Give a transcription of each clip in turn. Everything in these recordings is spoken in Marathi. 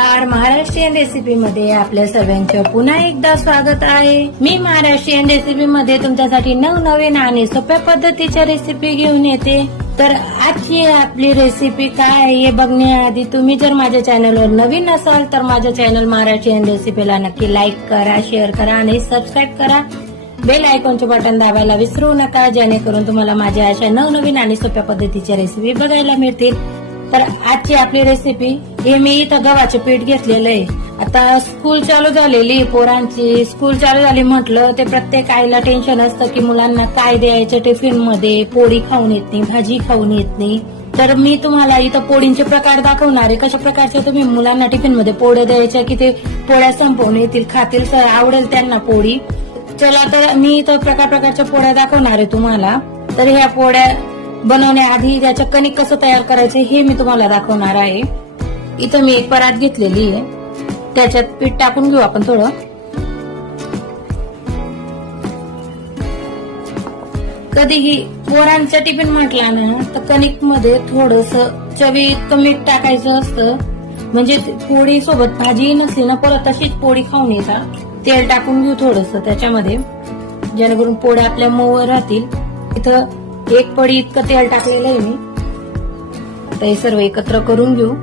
नमस्कार. महाराष्ट्रीयन रेसिपी मध्ये आपल्या सर्वांचं पुन्हा एकदा स्वागत आहे. मी महाराष्ट्रीयन रेसिपी मध्ये तुमच्यासाठी नवनवीन आणि सोप्या पद्धतीच्या रेसिपी घेऊन येते. तर आजची आपली रेसिपी काय आहे हे बघण्याआधी तुम्ही जर माझ्या चॅनलवर नवीन असाल तर माझ्या चॅनल महाराष्ट्रीयन रेसिपीला नक्की लाईक करा शेअर करा आणि सबस्क्राईब करा. बेल आयकॉनचे बटन दाबायला विसरू नका जेणेकरून तुम्हाला माझ्या अशा नवनवीन आणि सोप्या पद्धतीच्या रेसिपी बघायला मिळतील. तर आजची आपली रेसिपी हे मी इथं गव्हाचे पीठ घेतलेलं आहे. आता स्कूल चालू झालेली पोरांची स्कूल चालू झाली म्हटलं ते प्रत्येक आईला टेन्शन असतं की मुलांना काय द्यायचं टिफिनमध्ये? पोळी खाऊन येत नाही भाजी खाऊन येत नाही. तर मी तुम्हाला इथं पोळींचे प्रकार दाखवणार आहे. कशा प्रकारचे तुम्ही मुलांना टिफिनमध्ये पोळ्या द्यायच्या की ते पोळ्या संपवून येतील खातील सर आवडेल त्यांना पोळी. चला तर मी इथं प्रकार प्रकारच्या पोळ्या दाखवणार आहे तुम्हाला. तर ह्या पोळ्या बनवण्याआधी त्याचं कणिक कसं तयार करायचं हे मी तुम्हाला दाखवणार आहे. इथं मी एक परात घेतलेली आहे. त्याच्यात पीठ टाकून घेऊ आपण थोडं. कधीही पोरांचा टिफिन म्हटला ना तर कणिकमध्ये थोडस चवी मीठ टाकायचं असतं. म्हणजे पोळी सोबत भाजी नसली ना परत तशीच पोळी खाऊन येतात तेल टाकून घेऊ थोडस त्याच्यामध्ये. जेणेकरून पोळ्या आपल्या मऊ राहतील. इथं एक पडी इतकं तेल टाकलेलं आहे मी. आता हे सर्व एकत्र करून घेऊ.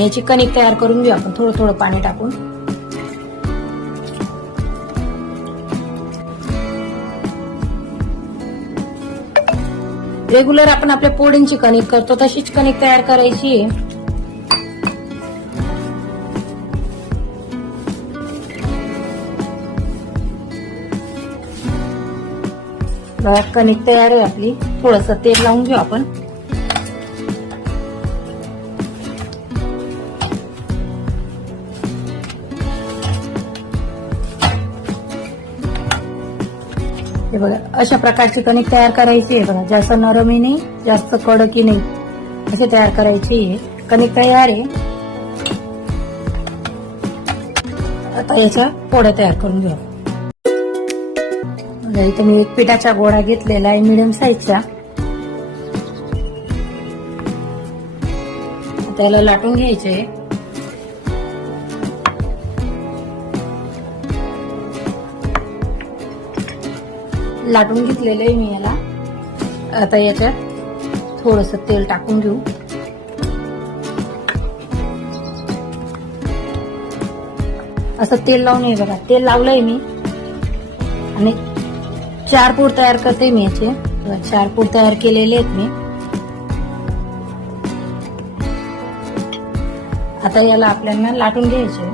याची कणिक तयार करून घेऊ आपण थोडं थोडं पाणी टाकून. रेग्युलर आपण आपल्या पोळींची कणिक करतो तशीच कणिक तयार करायची आहे. कणिक तयार आहे आपली. थोडस तेल लावून घेऊ आपण. हे बघा अशा प्रकारची कणिक तयार करायची आहे. बघा जास्त नरमही नाही जास्त कडकी नाही. असे तयार करायची आहे. कणिक तयार आहे. आता याच्या पोळ्या तयार करून घेऊ इथे मी एक पिठाचा गोळा घेतलेला आहे मिडियम साईजचा त्याला लाटून घ्यायचे. लाटून घेतलेलं आहे मी याला. आता याच्यात थोडस तेल टाकून घेऊ. असं तेल लावून आहे बघा तेल लावलंय मी. आणि चार पूड तयार करते मी याचे. चार पूड तयार केलेले आहेत मी. आता याला आपल्याला लाटून घ्यायचे.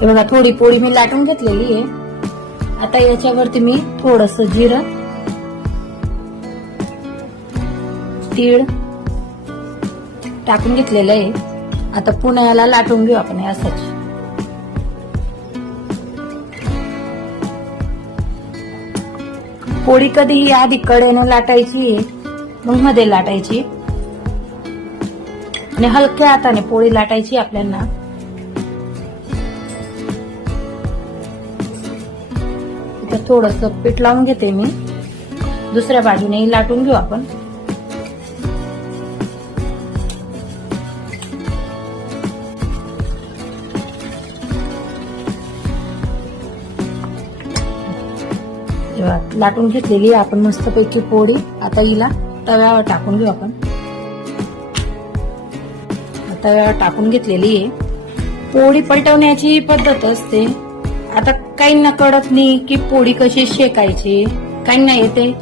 बघा थोडी पोळी मी लाटून घेतलेली आहे. आता याच्यावरती मी थोडस जिरं तीळ टाकून घेतलेलं आहे. आता पुण्याला लाटून घेऊ आपण असंच. पोळी कधीही आधी कडेनं लाटायची मग मध्ये लाटायची. आणि हलक्या हाताने पोळी लाटायची आपल्याला थोडस पीठ लावून घेते मी. दुसऱ्या बाजूनेही लाटून घेऊ आपण. लाटून घेतलेली आहे आपण मस्तपैकी पोळी. आता हिला तव्यावर टाकून घेऊ आपण. तव्यावर टाकून घेतलेली आहे. पोळी पलटवण्याची पद्धत असते. आता काहींना कळत नाही की पोळी कशी शेकायची काहींना येते.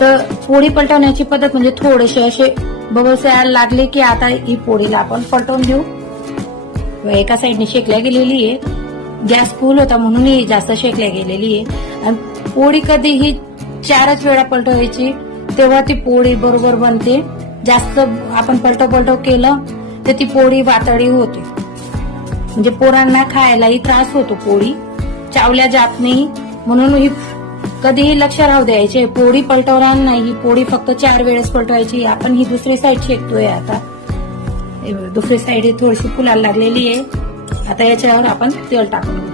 तर पोळी पलटवण्याची पद्धत म्हणजे थोडेसे असे बबल्स यायला लागले की आता ही पोळीला आपण पलटवून घेऊ एका साईडने शेकल्या गेलेली आहे. गॅस फुल होता म्हणून ही जास्त शेकल्या गेलेली आहे. आणि पोळी कधी ही चारच वेळा पलटवायची तेव्हा ती पोळी बरोबर बनते. जास्त आपण पलटव पलटव केलं तर ती पोळी वातळी होते. म्हणजे पोरांना खायलाही त्रास होतो पोळी. चावल्या जात नाही. म्हणून ही कधीही लक्ष राहू द्यायचे. पोळी पलटवणार नाही. ही पोळी फक्त चार वेळेस पलटवायची. आपण ही दुसरी साईड शेकतोय आता. दुसरी साईड ही थोडीशी फुलायला लागलेली आहे. आता याच्यावर आपण तेल टाकून घेऊ.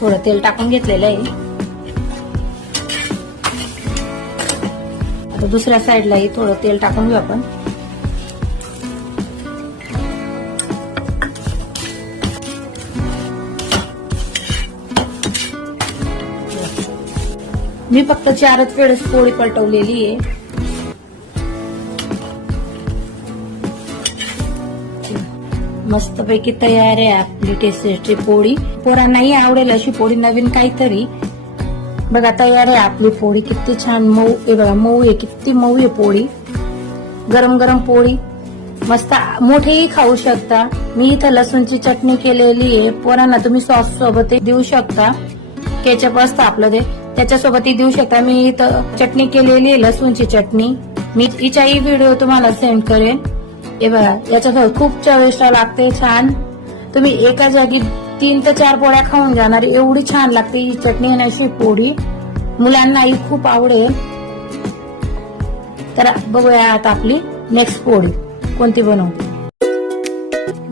थोडं तेल टाकून घेतलेलं आहे. आता दुसऱ्या साईडलाही थोडं तेल टाकून घेऊ आपण. मी फक्त चारच वेळेस पोळी पलटवलेली आहे. मस्तपैकी तयार आहे आपली टेस्टची पोळी. पोरांनाही आवडेल अशी पोळी नवीन काहीतरी. बघा तयार आहे आपली पोळी. किती छान मऊ आहे बघा मऊ आहे किती मऊ आहे पोळी. गरम गरम पोळी. मस्त मोठेही खाऊ शकता. मी इथं लसूणची चटणी केलेली आहे. पोरांना तुम्ही सॉस सोबत देऊ शकता. केचप असतं आपलं ते. त्याच्यासोबतही देऊ शकता. मी इथं चटणी केलेली आहे लसूणची चटणी. मी तिचाही व्हिडिओ तुम्हाला सेंड करेन. हे बघा याच्यासोबत खूप चविष्ट लागते छान. तुम्ही एका जागी तीन ते चार पोळ्या खाऊन जाणार एवढी छान लागते ही चटणी आणि अशी पोळी. मुलांनाही खूप आवडेल तर बघूया आता आपली नेक्स्ट पोळी कोणती बनवू?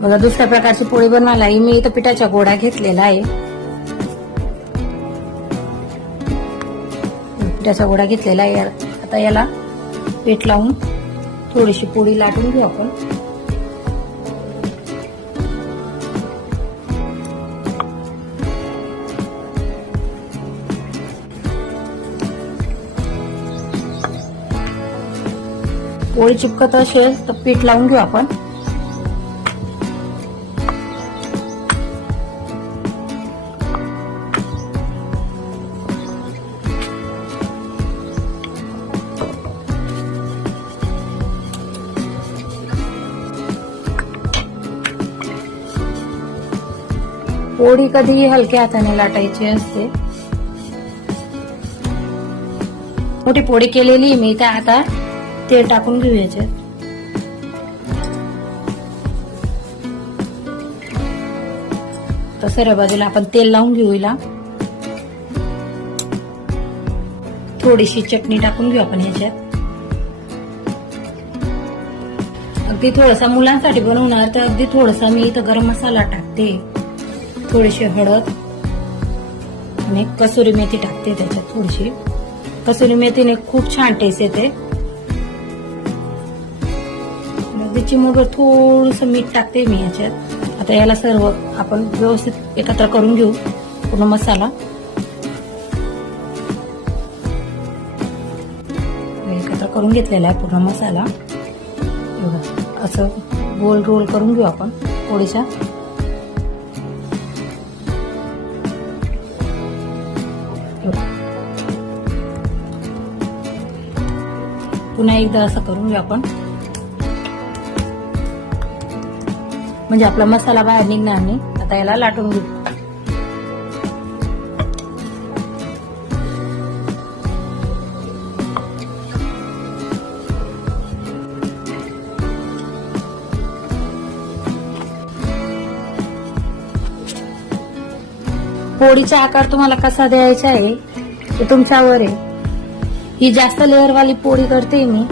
बघा दुसऱ्या प्रकारची पोळी बनवायला मी इथं पिठाच्या गोळ्या घेतलेला आहे. पिठाचा गोडा घेतलेला आहे. आता याला पीठ लावून थोडीशी पोळी लाटून घेऊ आपण. पोळी चिपकत असेल तर पीठ लावून घेऊ आपण. पोळी कधीही हलक्या हाताने लाटायची असते? मोठी पोळी केलेली आहे मी तर आता तेल टाकून घेऊ याच्यात तसं बाजूला आपण तेल लावून घेऊ थोडीशी चटणी टाकून घेऊ आपण ह्याच्यात. अगदी थोडासा मुलांसाठी बनवणार तर अगदी थोडासा मी इथं गरम मसाला टाकते. थोडीशी हळद आणि कसुरी मेथी टाकते त्याच्यात थोडीशी. कसुरी मेथीने खूप छान टेस्ट येते. अगदी चिमूटभर थोडस मीठ टाकते मी याच्यात. आता याला सर्व आपण व्यवस्थित एकत्र करून घेऊ पूर्ण मसाला. एकत्र करून घेतलेला आहे पूर्ण मसाला. असं गोल रोल करून घेऊ आपण थोडीशा. पुन्हा एकदा असं करून घेऊ आपण. म्हणजे आपला मसाला बाहेर निघणार नाही. आता याला लाटून घेऊ. पोळीचा आकार तुम्हाला कसा द्यायचा आहे ते तुमच्यावर आहे. ही जास्त लेअर वाली पोळी करते मी.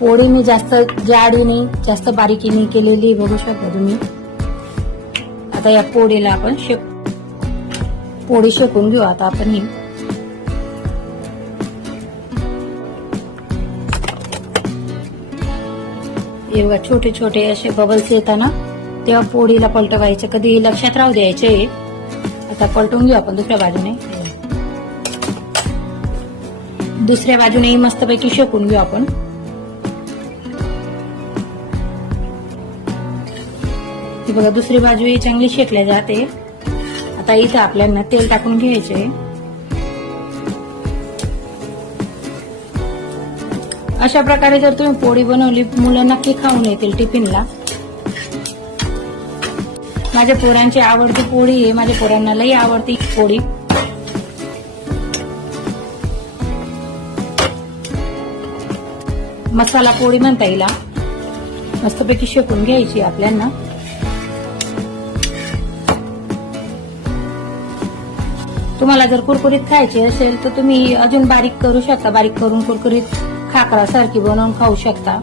पोळी मी जास्त जाडीने जास्त बारीकीने केलेली बघू शकता तुम्ही. आता या पोळीला आपण शेक पोळी शेकून घेऊ. आता आपण ही हे बघा छोटे छोटे असे बबल्स येताना तेव्हा पोळीला पलटवायचे. कधी लक्षात राहू द्यायचे. आता पलटून घेऊ आपण दुसऱ्या बाजूने. दुसऱ्या बाजूनेही मस्तपैकी शेकून घेऊ आपण. बघा दुसरी बाजूही चांगली शेकल्या जाते. आता इथं आपल्याला तेल टाकून घ्यायचे. अशा प्रकारे जर तुम्ही पोळी बनवली मुलं नक्की खाऊन येतील टिफिनला. माझ्या पोरांची आवडती पोळी आहे. माझ्या पोरांना लई आवडती पोळी. मसाला पोळी म्हणता येईल मस्तपैकी शेकून घ्यायची आपल्याला तुम्हाला जर कुरकुरीत खायची असेल तर तुम्ही अजून बारीक करू शकता. बारीक करून कुरकुरीत खाकरा सारखी बनवून खाऊ शकता.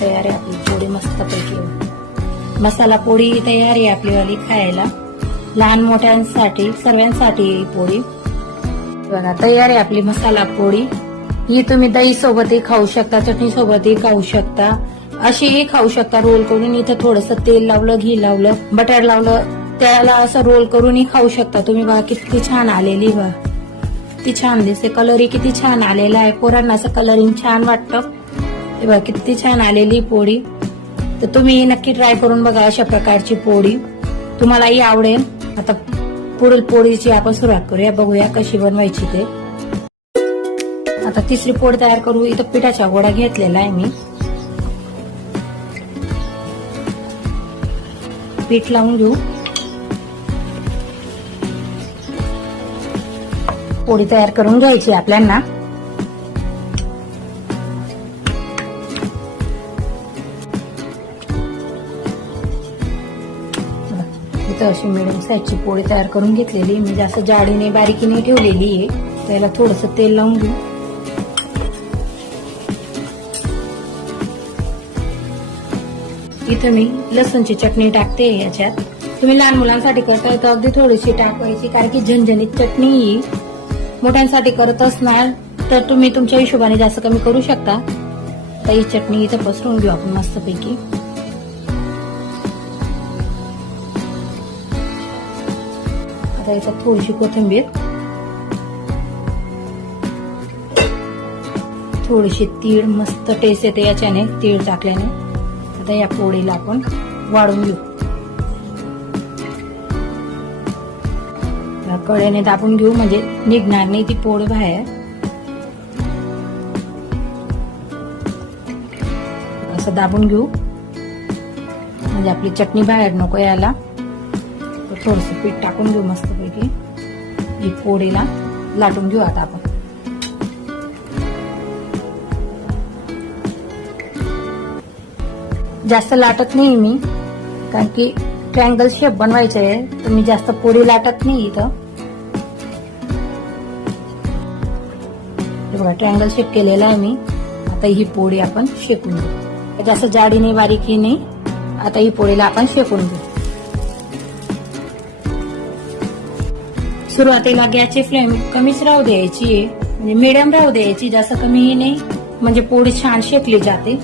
तयार आहे आपली पोळी मस्त पैकी मसाला पोळी तयार आहे आपली वाली खायला. लहान मोठ्यांसाठी सर्वांसाठी पोळी. बघा तयार आहे आपली मसाला पोळी. ही तुम्ही दही सोबतही खाऊ शकता चटणी सोबतही खाऊ शकता. अशीही खाऊ शकता रोल करून इथं थोडस तेल लावलं घी लावलं बटर लावलं त्याला असं रोल करूनही खाऊ शकता. तुम्ही बघा किती छान आलेली बघा. किती छान दिसते. कलरही किती छान आलेला आहे. पोरांना असं कलरिंग छान वाटतं. हे बघा किती छान आलेली पोळी. तर तुम्ही नक्की ट्राय करून बघा अशा प्रकारची पोळी. तुम्हालाही आवडेल. आता पुढील पोळीची आपण सुरुवात करूया. बघूया कशी बनवायची ते. आता तिसरी पोळी तयार करू. इथं पिठाचा गोळा घेतलेला आहे मी. पीठ लावून घेऊ. पोळी तयार करून घ्यायची आपल्याला इथं अशी मिडियम साईजची पोळी तयार करून घेतलेली मी जास्त जाडीने बारीकीने ठेवलेली आहे. त्याला थोडस तेल लावून घेऊ. इथं मी लसूणची चटणी टाकते याच्यात. तुम्ही लहान मुलांसाठी करताय तर अगदी थोडीशी टाकायची कारण की झणझणीत चटणी येईल. मोठ्यांसाठी करत असणार तर तुम्ही तुमच्या हिशोबाने जास्त कमी करू शकता. तर ही चटणी इथं पसरून घेऊ आपण मस्तपैकी. आता इथं थोडीशी कोथिंबीर. थोडीशी तीळ मस्त टेस्ट येते याच्याने तीळ टाकल्याने. आता या पोळीला आपण वाढून घेऊ. कळ्याने दाबून घेऊ म्हणजे निघणार नाही ती पोळ बाहेर. असं दाबून घेऊ. म्हणजे आपली चटणी बाहेर नको यायला. थोडस पीठ टाकून घेऊ मस्तपैकी. ही पोळीला लाटून घेऊ आता आपण. जास्त लाटत नाही मी कारण की ट्रँगल शेप बनवायचे आहे तर मी जास्त पोळी लाटत नाही इथं. बघा ट्रँगल शेप केलेला आहे मी. आता ही पोळी आपण शेकून घेऊ. जास्त जाडी नाही बारीकी नाही. आता ही पोळीला आपण शेकून घेऊ. सुरुवातीला गॅसची फ्लेम कमीच राहू द्यायची आहे. म्हणजे मिडियम राहू द्यायची जास्त कमीही नाही. म्हणजे पोळी छान शेकली जाते.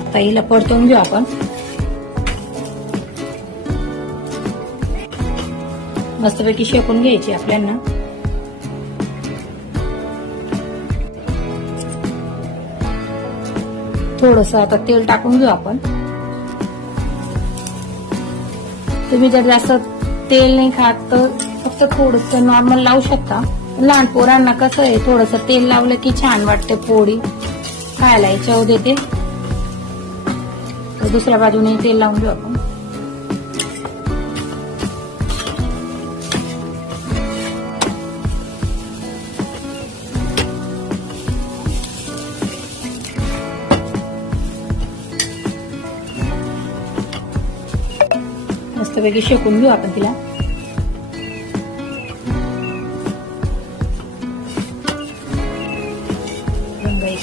आता हिला परतून घेऊ आपण. मस्तपैकी शेकून घ्यायची आपल्याला थोडस आता तेल टाकून घेऊ आपण. तुम्ही जर जास्त तेल नाही खात तर फक्त थोडस नॉर्मल लावू शकता. लहान पोरांना कसं आहे थोडस तेल लावलं की छान वाटते पोळी. खायला चव देते. दुसऱ्या बाजूने तेल लावून घेऊ आपण. मस्तपैकी शेकून घेऊ आपण तिला.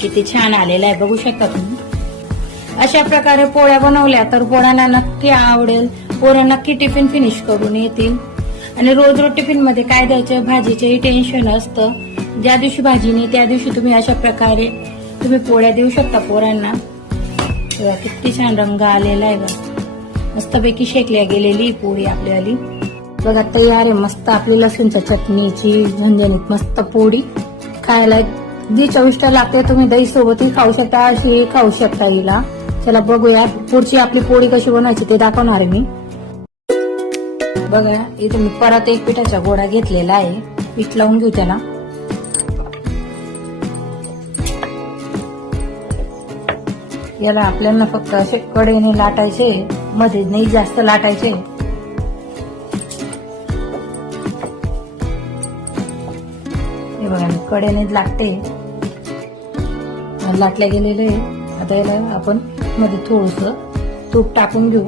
किती छान आलेला आहे बघू शकता तुम्ही. अशा प्रकारे पोळ्या बनवल्या तर पोळ्यांना नक्की आवडेल. पोरं नक्की टिफिन फिनिश करून येतील. आणि रोज रोज टिफिनमध्ये काय द्यायचं भाजीचेही टेन्शन असतं. ज्या दिवशी भाजी नाही त्या दिवशी तुम्ही अशा प्रकारे तुम्ही पोळ्या देऊ शकता पोरांना. किती छान रंग आलेला आहे बघा. मस्तपैकी शेकल्या गेलेली पोळी आपल्याली बघा तयार आहे मस्त आपली लसूणच्या चटणीची झणझणीत मस्त पोळी. खायला जी चविष्ट लागते तुम्ही दही सोबतही खाऊ शकता अशी खाऊ शकता हिला. चला बघूया पुढची आपली पोळी कशी बनवायची ते दाखवणार आहे मी. बघा इथे मी परत एक पिठाचा गोळा घेतलेला आहे. पीठ लावून घेऊ त्याला. याला आपल्याला फक्त असे कडेने लाटायचे. मध्ये नाही जास्त लाटायचे. हे बघा मी कडेने लाटते. लाटल्या गेलेले आहे. आता याला आपण मध्ये थोडस तूप टाकून घेऊ.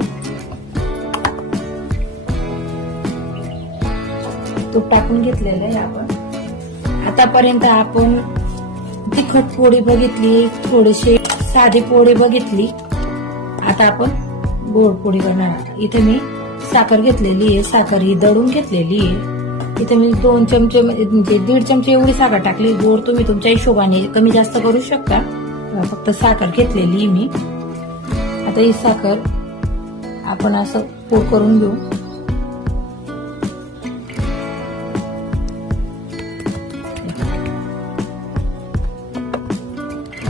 तूप टाकून घेतलेलं आहे आपण. आतापर्यंत आपण तिखट पोळी बघितली थोडीशी साधी पोळी बघितली. आता आपण गोड पोळी करणार. आहोत. इथे मी साखर घेतलेली आहे. साखर ही दळून घेतलेली आहे. इथे मी दोन चमचे म्हणजे दीड चमचे एवढी साखर टाकली. गोड तुम्ही तुमच्या हिशोबाने कमी जास्त करू शकता. फक्त साखर घेतलेली आहे मी. आता ही साखर आपण असं पोळ करून घेऊ.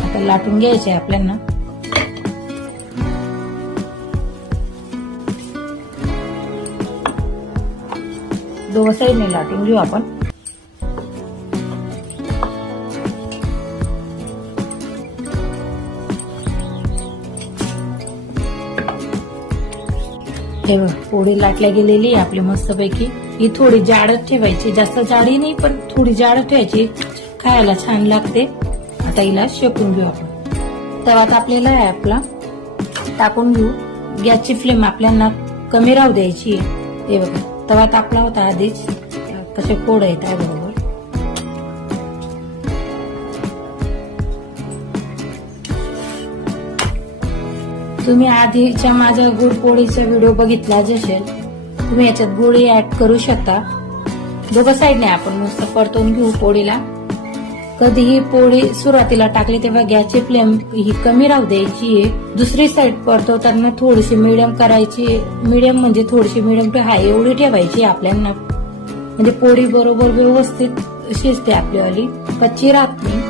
आता लाटून घ्यायचे आपल्याला. दोन साईडने लाटून घेऊ आपण. हे पोळी लाटल्या गेलेली आहे आपली मस्तपैकी. ही थोडी जाडच ठेवायची जास्त जाडी नाही पण थोडी जाड ठेवायची. खायला छान लागते. आता हिला शेकून घेऊ आपण. तवा तापलेला आहे आपला. टाकून घेऊ. गॅसची फ्लेम आपल्याला कमी राहू द्यायची आहे. हे बघा. तवा तापला होता आधीच. कसे कोड आहेत आहे बरोबर? तुम्ही आधीच्या माझ्या गुड पोळीचा व्हिडिओ बघितलाच असेल तुम्ही याच्यात गुळी ऍड करू शकता. दोघं साईडने आपण नुसतं परतून घेऊ पोळीला. कधीही पोळी सुरुवातीला टाकली तेव्हा गॅसची फ्लेम ही कमी राहू द्यायची आहे. दुसरी साईड परतवताना थोडीशी मिडियम करायची मिडियम म्हणजे थोडीशी मिडियम टू हाय एवढी ठेवायची आपल्याला म्हणजे पोळी बरोबर व्यवस्थित शिजते आपलीवाली कच्ची राहत नाही.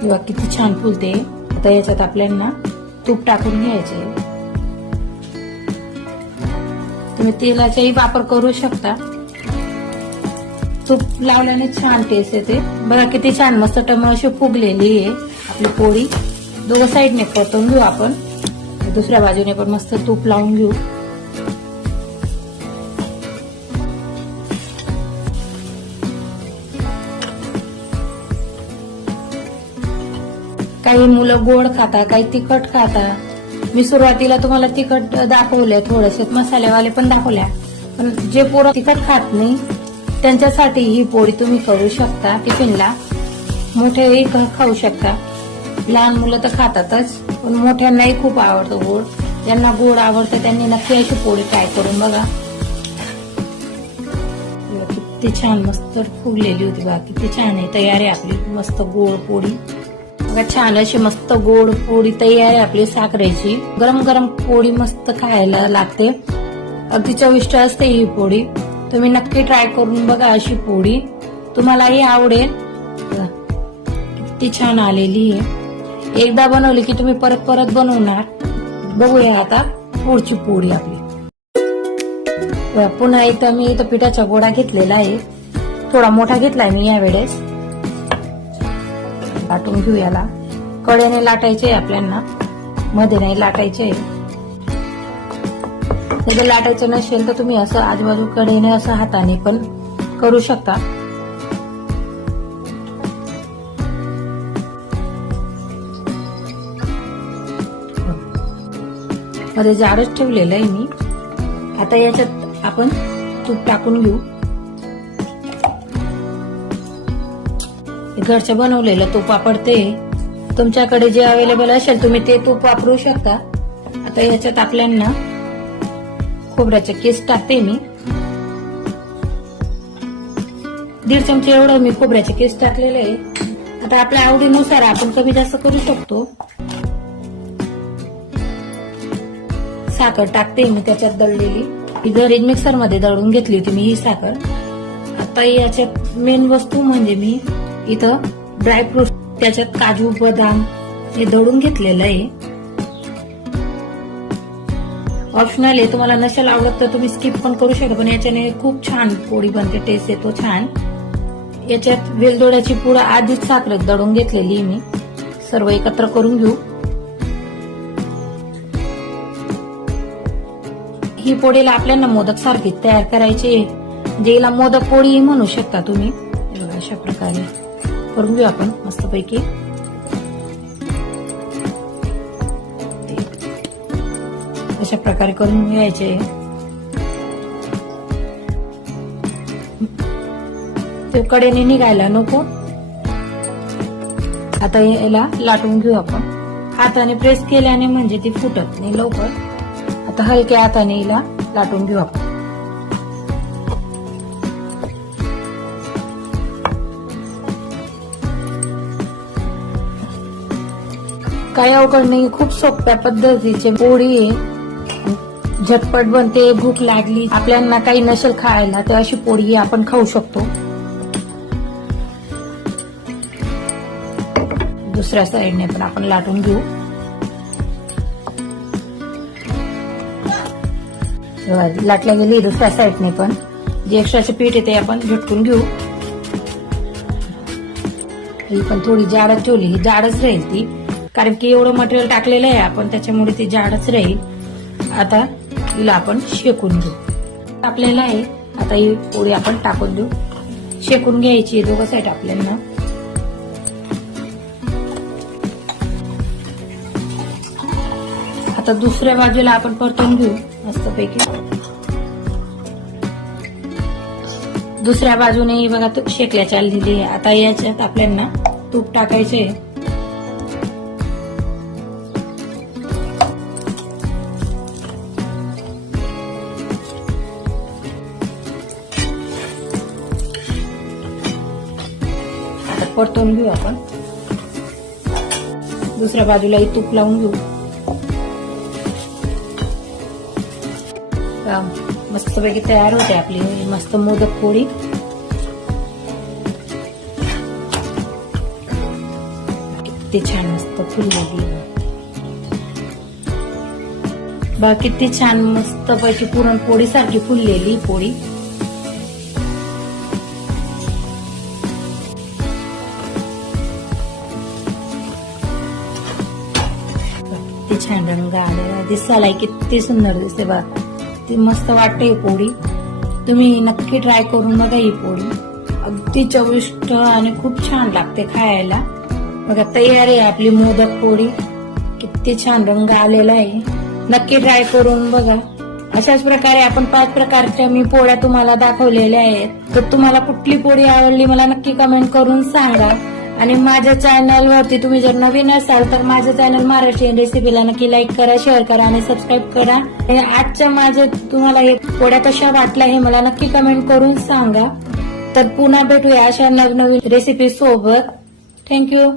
किंवा किती छान फुलते. आता याच्यात आपल्याला तूप टाकून घ्यायचे तुम्ही तेलाचाही वापर करू शकता. तूप लावल्याने छान टेस्ट येते. बघा किती छान मस्त टमाशी फुगलेली आहे आपली पोळी. दोघं साईडने परतून घेऊ आपण. दुसऱ्या बाजूने पण मस्त तूप लावून घेऊ. काही मुलं गोड खाता काही तिखट खाता मी सुरुवातीला तुम्हाला तिखट दाखवले थोडेसे. मसालेवाले पण दाखवल्या. पण जे पोरं तिखट खात नाही त्यांच्यासाठी ही पोळी तुम्ही करू शकता टिफिनला. मोठेही खाऊ शकता. लहान मुलं तर खातातच पण मोठ्यांनाही खूप आवडतं गोड. ज्यांना गोड आवडतं त्यांनी नक्की अशी पोळी ट्राय करून बघा. किती छान मस्त फुगलेली होती बघा किती छान आहे. तयार आहे आपली मस्त गोड पोळी. बघा छान अशी मस्त गोड पोळी तयार आहे आपली साखरेची. गरम गरम पोळी मस्त खायला लागते. अगदी चविष्ट असते ही पोळी. तुम्ही नक्की ट्राय करून बघा अशी पोळी. तुम्हालाही आवडेल. किती छान आलेली आहे. एकदा बनवली की तुम्ही परत परत बनवणार. बघूया आता पुढची पोळी आपली. पुन्हा इथं मी इथं पिठाचा गोळा घेतलेला आहे. थोडा मोठा घेतलाय मी यावेळेस. लाटून घेऊ याला. कड्याने लाटायचे आपल्याला मध्ये नाही लाटायचे आहे. जर लाटायचं नसेल तर तुम्ही असं आजूबाजू कडेने असं हाताने पण करू शकता. मध्ये जाडच ठेवलेलं आहे मी. आता याच्यात आपण तूप टाकून घेऊ. घरचं बनवलेलं तूप वापरते. तुमच्याकडे जे अवेलेबल असेल तुम्ही ते तूप वापरू शकता. आता याच्यात आपल्यांना खोबऱ्याचे केस टाकते मी. दीड चमचे एवढं मी खोबऱ्याचे केस टाकलेले आहे. आता आपल्या आवडीनुसार आपण कमी जास्त करू शकतो. साखर टाकते मी त्याच्यात दळलेली. ही घरी मिक्सरमध्ये दळून घेतली होती मी ही साखर. आता याच्यात मेन वस्तू म्हणजे मी इथं ड्रायफ्रूट त्याच्यात काजू बदाम हे दळून घेतलेलं आहे. ऑप्शनल आहे तुम्हाला नसेल आवडत तर तुम्ही स्किप पण करू शकता पण याच्याने खूप छान पोळी बनते टेस्ट येतो छान. याच्यात वेलदोड्याची पूड आधीच साखरेत दळून घेतलेली मी. सर्व एकत्र करून घेऊ. ही पोळीला आपल्याला मोदक सारखी तयार करायची आहे. म्हणजे मोदक पोळी म्हणू शकता तुम्ही. अशा प्रकारे करून घेऊ आपण मस्तपैकी. अशा प्रकारे करून घ्यायचे. ते कडेने निघायला नको. आता याला लाटून घेऊ आपण. हाताने प्रेस केल्याने म्हणजे ती फुटत नाही लवकर. आता हलक्या हाताने हिला लाटून घेऊ आपण. काही अवघड नाही खूप सोप्या पद्धतीचे पोळी आहे. झटपट बनते भूक लागली आपल्याला काही नसेल खायला तर अशी पोळी आपण खाऊ शकतो. दुसऱ्या साईडने पण आपण लाटून घेऊ. लाटल्या गेली दुसऱ्या साईडने पण. जे एक्स्ट्राचे पीठ येते ते आपण झटकून घेऊ. ही पण थोडी जाडच ठेवली ही जाडच राहील ती. कारण की एवढं मटेरियल टाकलेलं आहे आपण त्याच्यामुळे ती जाडच राहील. आता हिला आपण शेकून घेऊ. आपल्याला आहे. आता ही पोळी आपण टाकून देऊ. शेकून घ्यायची दोघं साईड आपल्याला. आता दुसऱ्या बाजूला आपण परतून घेऊ. मस्तपैकी. दुसऱ्या बाजूने बघा तूप शेकल्या चाललेली आहे. आता याच्यात आपल्याला तूप टाकायचे परतून घेऊ आपण. दुसऱ्या बाजूलाही तूप लावून घेऊ. मस्तपैकी तयार होते आपली मस्त मोदक पोळी. किती छान मस्त फुललेली बा किती छान मस्त पैकी पुरणपोळी सारखी फुललेली पोळी. छान रंग आलेला दिसायला किती सुंदर दिसते बा ती मस्त वाटते ही पोळी. तुम्ही नक्की ट्राय करून बघा ही पोळी. अगदी चविष्ट आणि खूप छान लागते खायला. बघा तयार आहे आपली मोदक पोळी. किती छान रंग आलेला आहे. नक्की ट्राय करून बघा. अशाच प्रकारे आपण पाच प्रकारच्या मी पोळ्या तुम्हाला दाखवलेल्या आहेत. तर तुम्हाला कुठली पोळी आवडली मला नक्की कमेंट करून सांगा. आणि माझ्या चॅनल वरती तुम्ही जर नवीन असाल तर माझं चॅनल महाराष्ट्रीयन रेसिपीला नक्की लाईक करा शेअर करा आणि सबस्क्राईब करा. आजच्या माझ्या तुम्हाला हे पोळ्या कशा वाटल्या हे मला नक्की कमेंट करून सांगा. तर पुन्हा भेटूया अशा नवनवीन रेसिपी सोबत. थँक्यू